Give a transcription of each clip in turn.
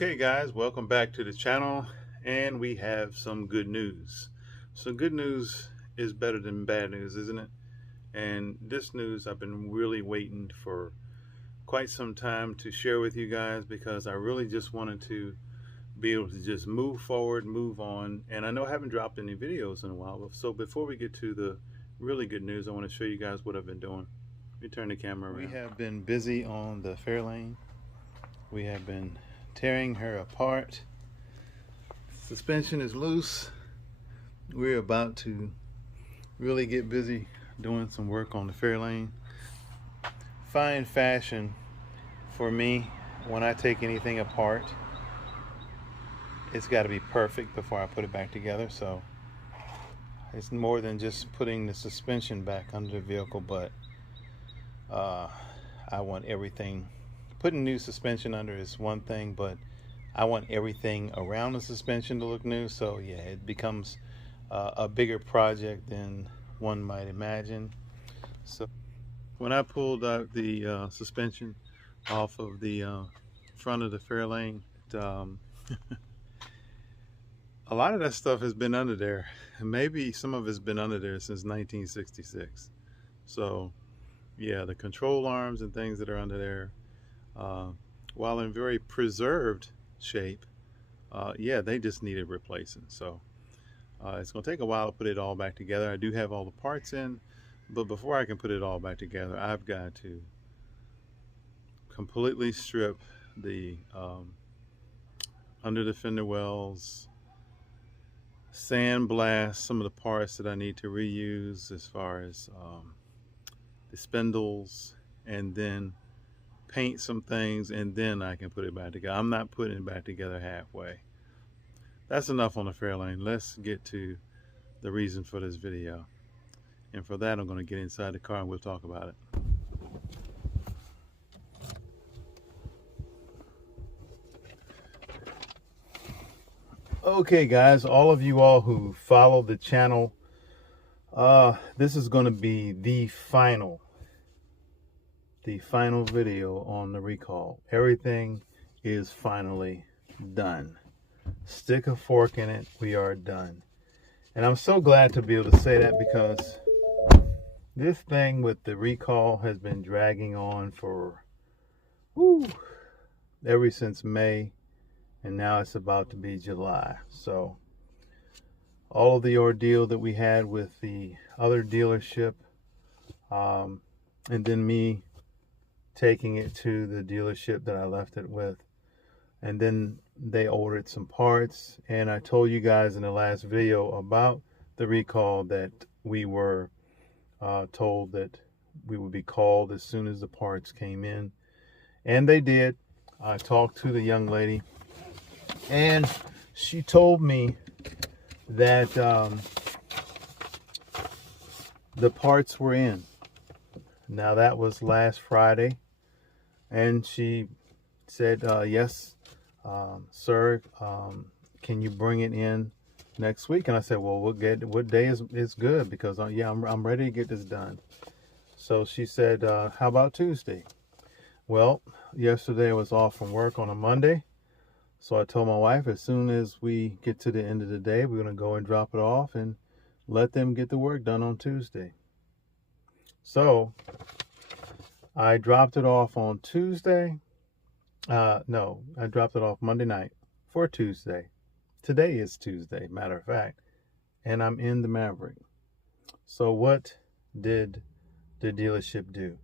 Okay guys, welcome back to the channel, and we have some good news. So good news is better than bad news, isn't it? And this news I've been really waiting for quite some time to share with you guys, because I really just wanted to be able to just move forward, move on. And I know I haven't dropped any videos in a while, so before we get to the really good news, I want to show you guys what I've been doing. Let me turn the camera around. We have been busy on the fairlane. We have been tearing her apart. Suspension is loose. We're about to really get busy doing some work on the fairlane. Fine fashion for me, when I take anything apart, it's got to be perfect before I put it back together. So it's more than just putting the suspension back under the vehicle, but I want everything. Putting new suspension under is one thing, but I want everything around the suspension to look new. So yeah, it becomes a bigger project than one might imagine. So when I pulled out the suspension off of the front of the fairlane, a lot of that stuff has been under there, and maybe some of it's been under there since 1966. So yeah, the control arms and things that are under there, while in very preserved shape, yeah, they just needed replacing. So it's going to take a while to put it all back together. I do have all the parts in, but before I can put it all back together, I've got to completely strip the under the fender wells, sandblast some of the parts that I need to reuse, as far as the spindles, and then paint some things, and then I can put it back together. I'm not putting it back together halfway. That's enough on the fairlane. Let's get to the reason for this video. And for that, I'm going to get inside the car and we'll talk about it. Okay guys, all of you all who follow the channel, this is going to be the final video on the recall. Everything is finally done. Stick a fork in it, we are done. And I'm so glad to be able to say that, because this thing with the recall has been dragging on for ever since May, and now it's about to be July. So all of the ordeal that we had with the other dealership, and then me taking it to the dealership that I left it with, and then they ordered some parts. And I told you guys in the last video about the recall that we were told that we would be called as soon as the parts came in, and they did. I talked to the young lady, and she told me that the parts were in. Now that was last Friday, and she said, yes, sir, can you bring it in next week? And I said, well, what day is good, because yeah, I'm ready to get this done. So she said, how about Tuesday? Well, yesterday I was off from work on a Monday, so I told my wife, as soon as we get to the end of the day, we're going to go and drop it off and let them get the work done on Tuesday. So I dropped it off on Tuesday. No, I dropped it off Monday night for Tuesday. Today is Tuesday, matter of fact, and I'm in the Maverick. So what did the dealership do?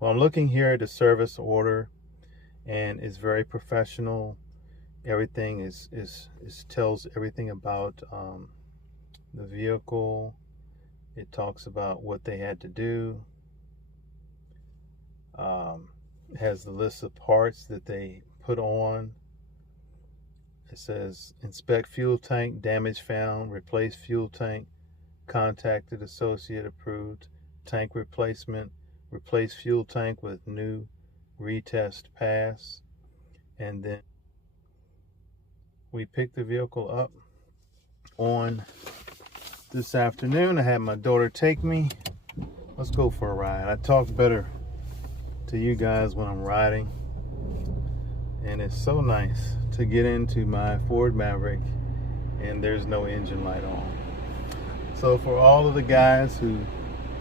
Well, I'm looking here at the service order, and it's very professional. Everything is tells everything about the vehicle. It talks about what they had to do. It has the list of parts that they put on. It says inspect fuel tank, damage found, replace fuel tank, contacted associate, approved, tank replacement, replace fuel tank with new, retest pass. And then we picked the vehicle up on this afternoon. I had my daughter take me. Let's go for a ride. I talk better to you guys when I'm riding. And it's so nice to get into my Ford Maverick and there's no engine light on. So for all of the guys who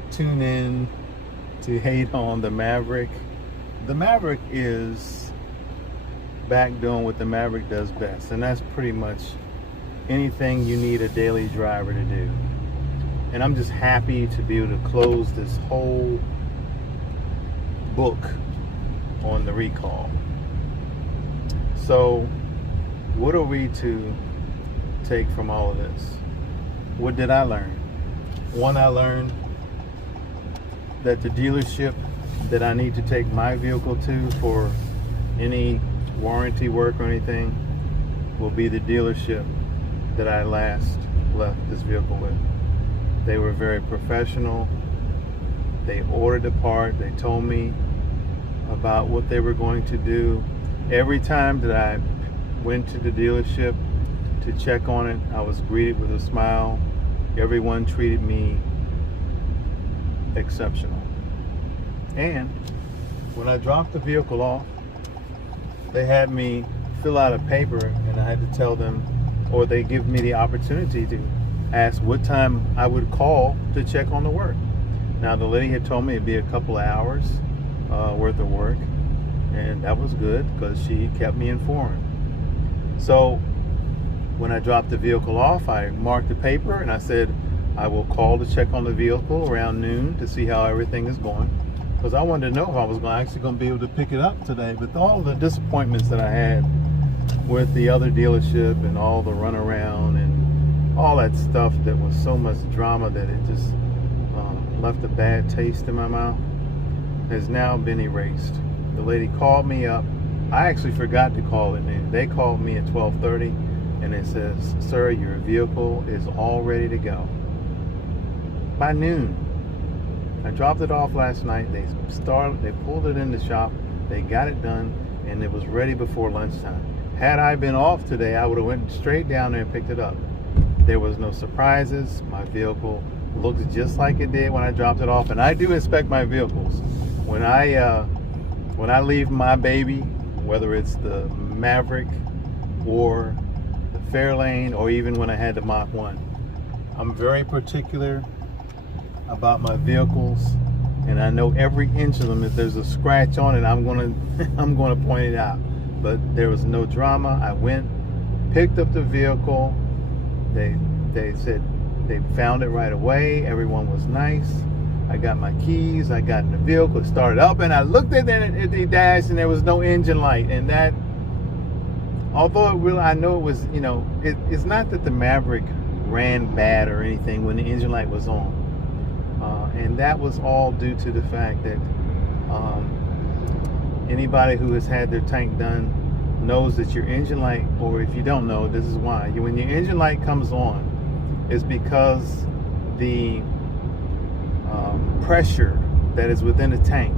tune in to hate on the Maverick is back doing what the Maverick does best, and that's pretty much anything you need a daily driver to do. And I'm just happy to be able to close this whole book on the recall. So what are we to take from all of this? What did I learn? One, I learned that the dealership that I need to take my vehicle to for any warranty work or anything will be the dealership that I last left this vehicle with. They were very professional. They ordered the part. They told me about what they were going to do. Every time that I went to the dealership to check on it, I was greeted with a smile. Everyone treated me exceptional. And when I dropped the vehicle off, they had me fill out a paper, and I had to tell them, or they give me the opportunity to ask what time I would call to check on the work. Now, the lady had told me it'd be a couple of hours worth of work, and that was good because she kept me informed. So when I dropped the vehicle off, I marked the paper and I said I will call to check on the vehicle around noon to see how everything is going, because I wanted to know if I was actually going to be able to pick it up today. But all the disappointments that I had with the other dealership and all the runaround and all that stuff that was so much drama that it just left a bad taste in my mouth has now been erased. The lady called me up. I actually forgot to call at noon. They called me at 12:30 and it says, "Sir, your vehicle is all ready to go." By noon. I dropped it off last night. They pulled it in the shop. They got it done, and it was ready before lunchtime. Had I been off today, I would have went straight down there and picked it up. There was no surprises. My vehicle looks just like it did when I dropped it off, and I do inspect my vehicles. When I leave my baby, whether it's the Maverick or the Fairlane, or even when I had the Mach 1, I'm very particular about my vehicles, and I know every inch of them. If there's a scratch on it, I'm gonna point it out. But there was no drama. I went, picked up the vehicle. They said they found it right away. Everyone was nice. I got my keys. I got in the vehicle. It started up, and I looked at the dash, and there was no engine light. And that, although I know it was, it's not that the Maverick ran bad or anything when the engine light was on. And that was all due to the fact that anybody who has had their tank done knows that your engine light, or if you don't know, this is why. When your engine light comes on, it's because the pressure that is within the tank,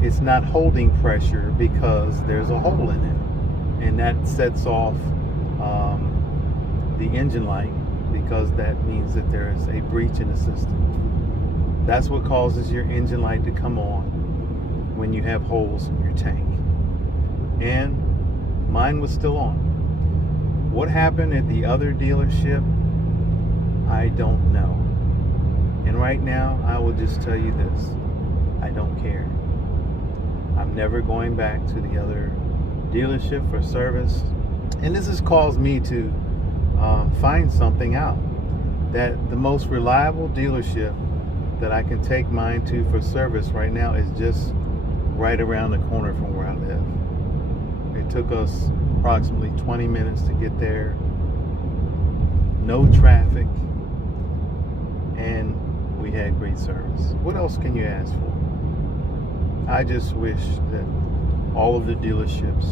it's not holding pressure because there's a hole in it. And that sets off the engine light, because that means that there is a breach in the system. That's what causes your engine light to come on when you have holes in your tank. And mine was still on. What happened at the other dealership, I don't know. And right now, I will just tell you this: I don't care. I'm never going back to the other dealership for service. And this has caused me to find something out, that the most reliable dealership that I can take mine to for service right now is just right around the corner from where I live. It took us approximately 20 minutes to get there. No traffic, and we had great service. What else can you ask for? I just wish that all of the dealerships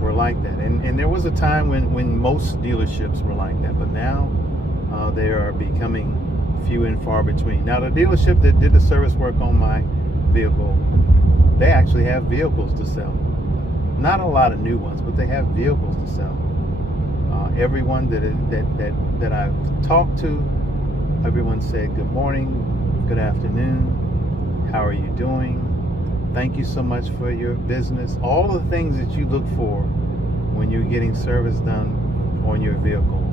were like that. And there was a time when most dealerships were like that, but now they are becoming few and far between. Now, the dealership that did the service work on my vehicle, they actually have vehicles to sell. Not a lot of new ones, but they have vehicles to sell. Everyone that I've talked to, everyone said good morning, good afternoon, how are you doing? Thank you so much for your business. All the things that you look for when you're getting service done on your vehicle,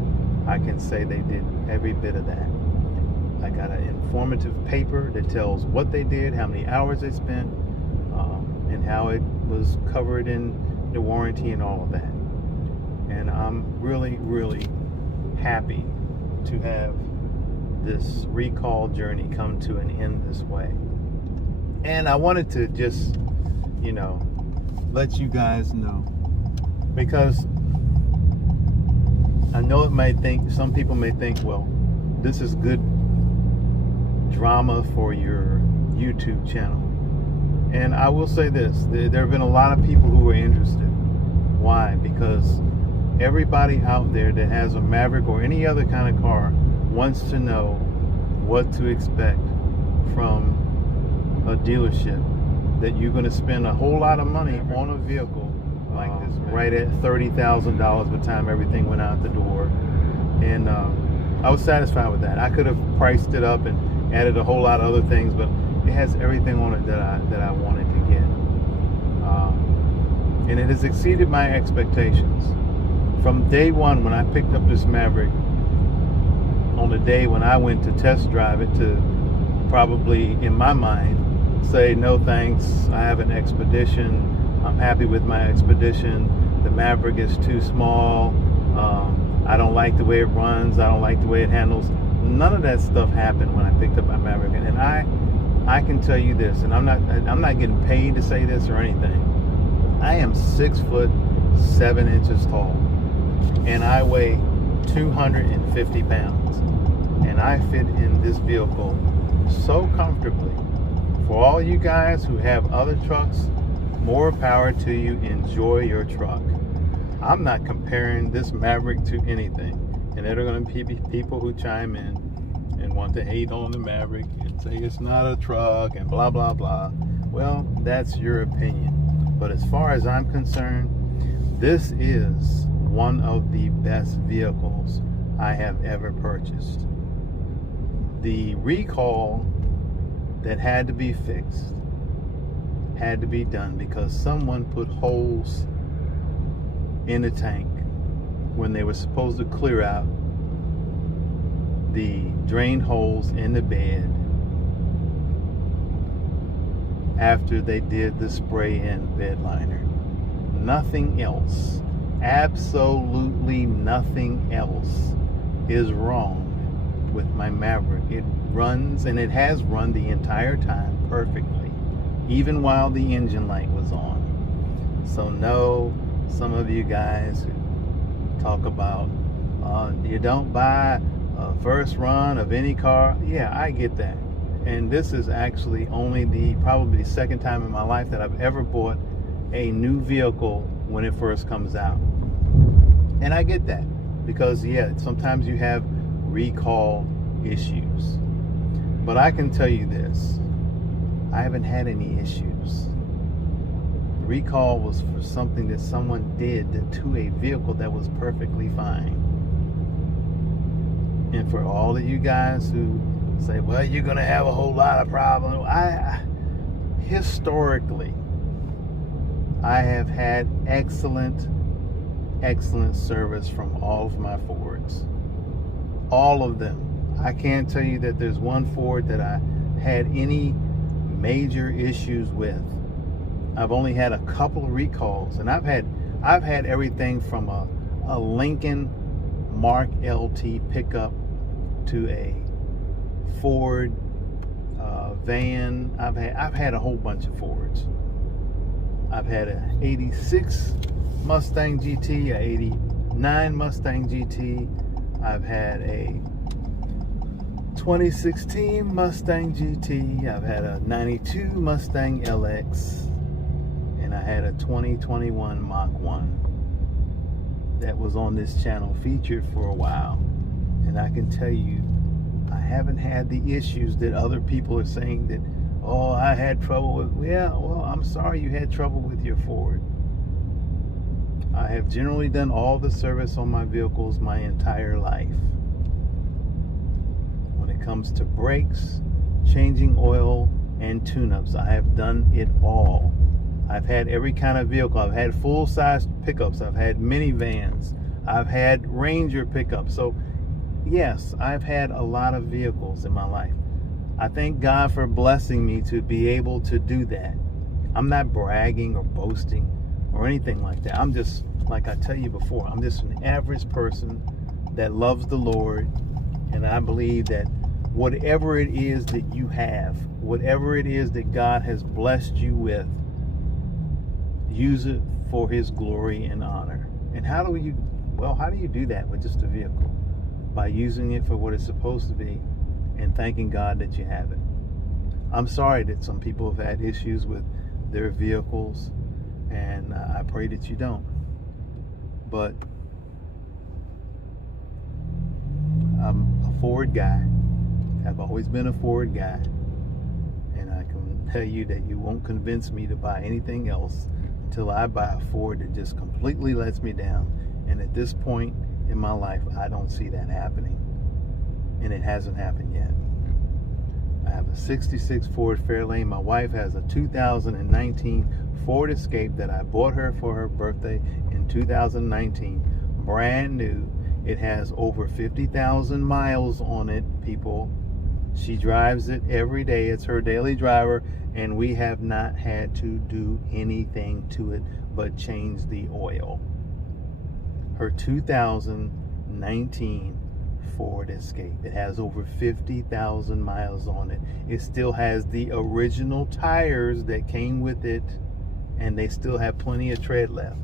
I can say they did every bit of that. I got an informative paper that tells what they did, how many hours they spent, and how it was covered in the warranty and all of that. And I'm really, really happy to have this recall journey come to an end this way. And I wanted to just, let you guys know, because I know some people may think, well, this is good drama for your YouTube channel. And I will say this, there have been a lot of people who are interested. Why? Because everybody out there that has a Maverick or any other kind of car wants to know what to expect from a dealership, that you're going to spend a whole lot of money on a vehicle like this, right at $30,000 by the time everything went out the door. And I was satisfied with that. I could have priced it up and added a whole lot of other things, but it has everything on it that I wanted to get. And it has exceeded my expectations. From day one, when I picked up this Maverick, on the day when I went to test drive it, to probably, in my mind, say no thanks, I have an Expedition, I'm happy with my Expedition, the Maverick is too small, I don't like the way it runs, I don't like the way it handles. None of that stuff happened when I picked up my Maverick. And I can tell you this, and I'm not getting paid to say this or anything. I am 6'7" tall, and I weigh 250 pounds, and I fit in this vehicle so comfortably. For all you guys who have other trucks, more power to you. Enjoy your truck. I'm not comparing this Maverick to anything, and there are going to be people who chime in and want to hate on the Maverick and say it's not a truck and blah blah blah. Well, that's your opinion, but as far as I'm concerned, this is one of the best vehicles I have ever purchased. The recall that had to be fixed had to be done because someone put holes in the tank when they were supposed to clear out the drain holes in the bed after they did the spray in bed liner. Nothing else, absolutely nothing else is wrong with my Maverick. It runs, and it has run the entire time perfectly, even while the engine light was on. So no, some of you guys who talk about you don't buy a first run of any car. Yeah, I get that. And this is actually only probably the second time in my life that I've ever bought a new vehicle when it first comes out. And I get that, because yeah, sometimes you have recall issues. But I can tell you this, I haven't had any issues. The recall was for something that someone did to a vehicle that was perfectly fine. And for all of you guys who say, well, you're going to have a whole lot of problems, historically, I have had excellent service from all of my Fords. All of them. I can't tell you that there's one Ford that I had any major issues with. I've only had a couple of recalls, and I've had everything from a Lincoln Mark LT pickup to a Ford van. I've had a whole bunch of Fords. I've had a 86 Mustang GT, a 89 Mustang GT. I've had a 2016 Mustang GT. I've had a 92 Mustang LX, and I had a 2021 Mach 1 that was on this channel featured for a while. And I can tell you, I haven't had the issues that other people are saying that, oh, I had trouble with. Yeah, well, I'm sorry you had trouble with your Ford. I have generally done all the service on my vehicles my entire life. When it comes to brakes, changing oil, and tune-ups. I have done it all. I've had every kind of vehicle. I've had full-size pickups. I've had minivans. I've had Ranger pickups. So yes, I've had a lot of vehicles in my life. I thank God for blessing me to be able to do that. I'm not bragging or boasting or anything like that. I'm just, like I tell you before, I'm just an average person that loves the Lord, and I believe that whatever it is that you have, whatever it is that God has blessed you with, use it for His glory and honor. And how do you do that with just a vehicle? By using it for what it's supposed to be and thanking God that you have it. I'm sorry that some people have had issues with their vehicles, and I pray that you don't. But I'm a Ford guy. I've always been a Ford guy, and I can tell you that you won't convince me to buy anything else until I buy a Ford that just completely lets me down. And at this point in my life, I don't see that happening, and it hasn't happened yet. I have a 66 Ford Fairlane. My wife has a 2019 Ford Escape that I bought her for her birthday in 2019, brand new. It has over 50,000 miles on it, people. She drives it every day. It's her daily driver, and we have not had to do anything to it but change the oil. Her 2019 Ford Escape. It has over 50,000 miles on it. It still has the original tires that came with it, and they still have plenty of tread left.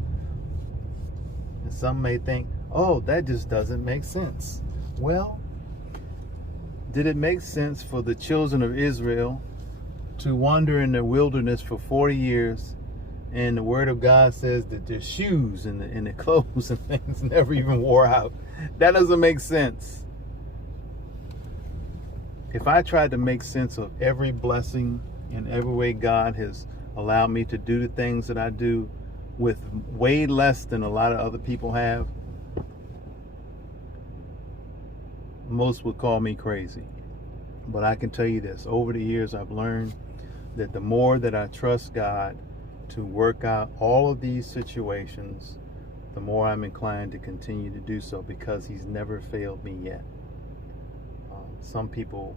And some may think, oh, that just doesn't make sense. Well, did it make sense for the children of Israel to wander in the wilderness for 40 years, and the Word of God says that their shoes and the clothes and things never even wore out? That doesn't make sense. If I tried to make sense of every blessing and every way God has allowed me to do the things that I do with way less than a lot of other people have, most would call me crazy. But I can tell you this, over the years I've learned that the more that I trust God to work out all of these situations, the more I'm inclined to continue to do so, because He's never failed me yet. Some people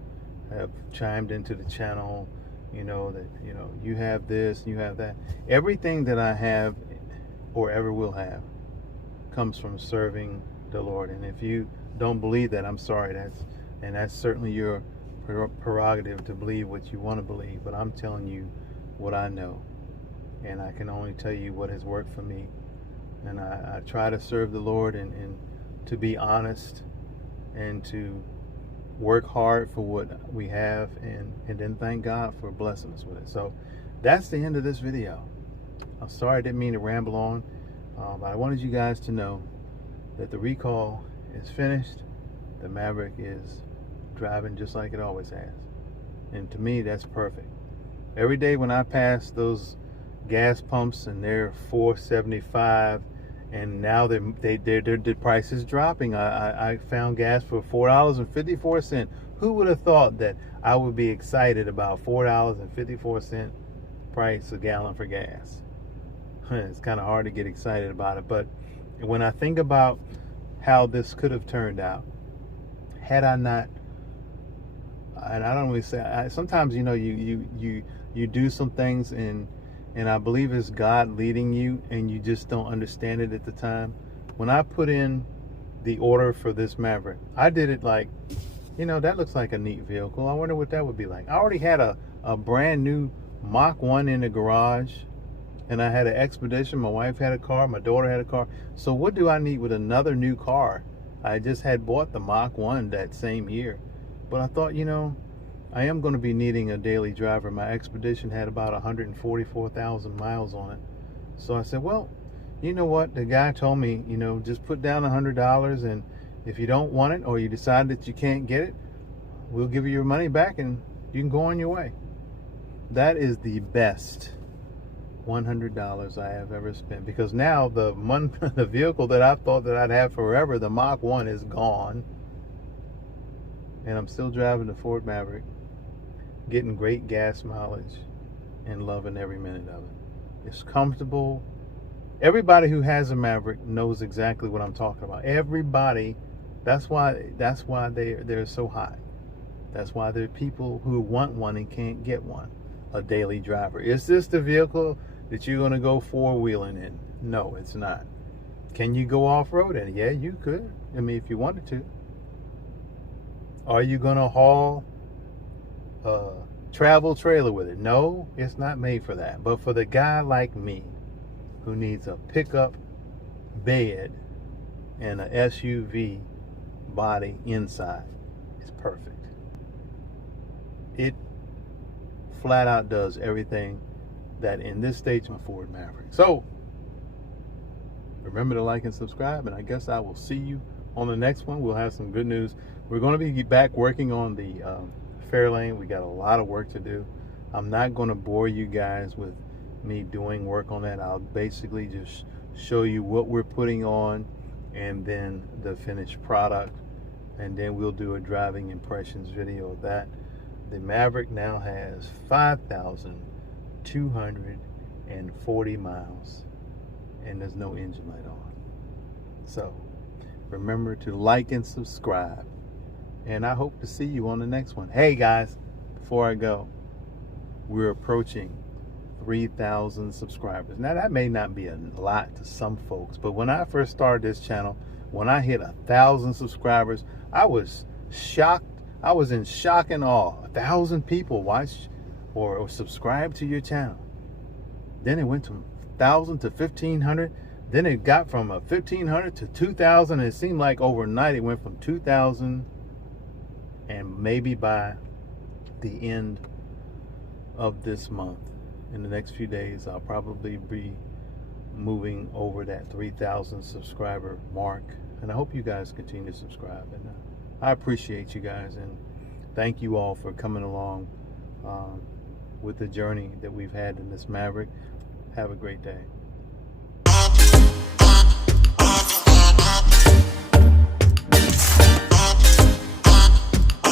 have chimed into the channel, that you have this, you have that. Everything that I have or ever will have comes from serving the Lord. And if you don't believe that, I'm sorry. That's certainly your prerogative to believe what you want to believe. But I'm telling you what I know, and I can only tell you what has worked for me. And I try to serve the Lord and to be honest and to work hard for what we have, and then thank God for blessing us with it. So that's the end of this video. I'm sorry I didn't mean to ramble on, but I wanted you guys to know that the recall is finished. The Maverick is driving just like it always has, and to me that's perfect. Every day when I pass those gas pumps and they're $4.75, and now the price is dropping. I found gas for $4.54. Who would have thought that I would be excited about $4.54 price a gallon for gas? It's kind of hard to get excited about it, but when I think about how this could have turned out, had I not, and I don't really say, sometimes you do some things and I believe it's God leading you, and you just don't understand it at the time. When I put in the order for this Maverick, I did it like, that looks like a neat vehicle. I wonder what that would be like. I already had a brand new Mach 1 in the garage, and I had an Expedition. My wife had a car. My daughter had a car. So what do I need with another new car? I just had bought the Mach 1 that same year. But I thought, I am going to be needing a daily driver. My Expedition had about 144,000 miles on it. So I said, well, you know what? The guy told me, just put down $100, and if you don't want it or you decide that you can't get it, we'll give you your money back and you can go on your way. That is the best $100 I have ever spent, because now the vehicle that I thought that I'd have forever, the Mach 1, is gone, and I'm still driving the Ford Maverick. getting great gas mileage, and loving every minute of it. It's comfortable. Everybody who has a Maverick knows exactly what I'm talking about. Everybody. That's why they're so high. That's why there are people who want one and can't get one. A daily driver. Is this the vehicle that you're going to go four-wheeling in? No, it's not. Can you go off-roading? Yeah, you could. I mean, if you wanted to. Are you going to haul a travel trailer with it? No, it's not made for that. But for the guy like me who needs a pickup bed and a SUV body inside, it's perfect. It flat out does everything that in this stage my Ford Maverick. So remember to like and subscribe, and I guess I will see you on the next one. We'll have some good news. We're going to be back working on the fairlane. We got a lot of work to do. I'm not going to bore you guys with me doing work on that. I'll basically just show you what we're putting on and then the finished product, and then we'll do a driving impressions video of that. The Maverick now has 5,240 miles and there's no engine light on. So remember to like and subscribe, and I hope to see you on the next one. Hey guys, before I go, we're approaching 3,000 subscribers. Now that may not be a lot to some folks, but when I first started this channel, when I hit 1,000 subscribers, I was shocked. I was in shock and awe. 1,000 people watch or subscribe to your channel. Then it went from 1,000 to 1,500. Then it got from 1,500 to 2,000. And it seemed like overnight it went from 2,000, and maybe by the end of this month, in the next few days, I'll probably be moving over that 3,000 subscriber mark. And I hope you guys continue to subscribe. And I appreciate you guys, and thank you all for coming along with the journey that we've had in this Maverick. Have a great day.